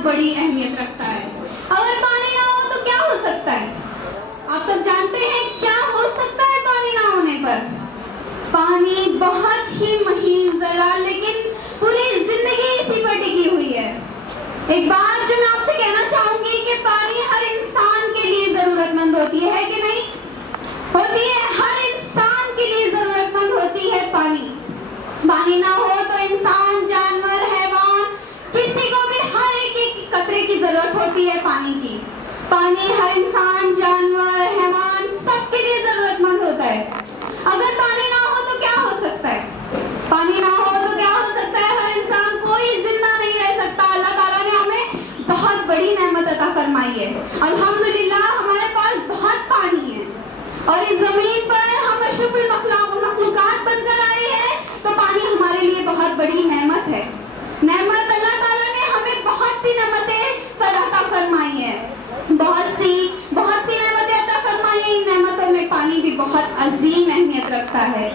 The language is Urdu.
بہت بڑی اہمیت رکھتا ہے۔ اگر پانی نہ ہو تو کیا ہو سکتا ہے؟ آپ سب جانتے ہیں کیا ہو سکتا ہے پانی نہ ہونے پر؟ پانی بہت ہی مہین ذرا، لیکن پوری زندگی اسی پر ٹکی ہوئی ہے۔ ایک بات جو میں آپ سے کہنا چاہوں گی کہ پانی ہر انسان کے لیے ضرورت مند ہوتی ہے کہ نہیں؟ ہوتی ہے، ہر انسان کے لیے ضرورت مند ہوتی ہے پانی۔ پانی نہ ہو تو انسان، جانور، حیوان، کسی کو بھی ہر ایک قطرے کی ضرورت ہوتی ہے پانی کی۔ پانی ہر انسان، جانور، حیوان سب کے لیے ضرورت مند ہوتا ہے۔ اگر پانی نہ ہو تو کیا ہو سکتا ہے؟ پانی نہ ہو تو کیا ہو سکتا ہے؟ ہر انسان، کوئی زندہ نہیں رہ سکتا۔ اللہ تعالیٰ نے ہمیں بہت بڑی نعمت عطا فرمائی ہے۔ الحمدللہ ہمارے پاس بہت پانی ہے، اور اس زمین پر ہم اشرف المخلوقات بن کر آئے ہیں تو پانی ہمارے لیے بہت بڑی نعمت ہے۔ نعمت، اللہ تعالیٰ نے ہمیں بہت سی نعمتیں عطا فرمائی ہیں، بہت سی نعمتیں عطا فرمائی ہیں۔ ان نعمتوں میں پانی بھی بہت عظیم اہمیت رکھتا ہے۔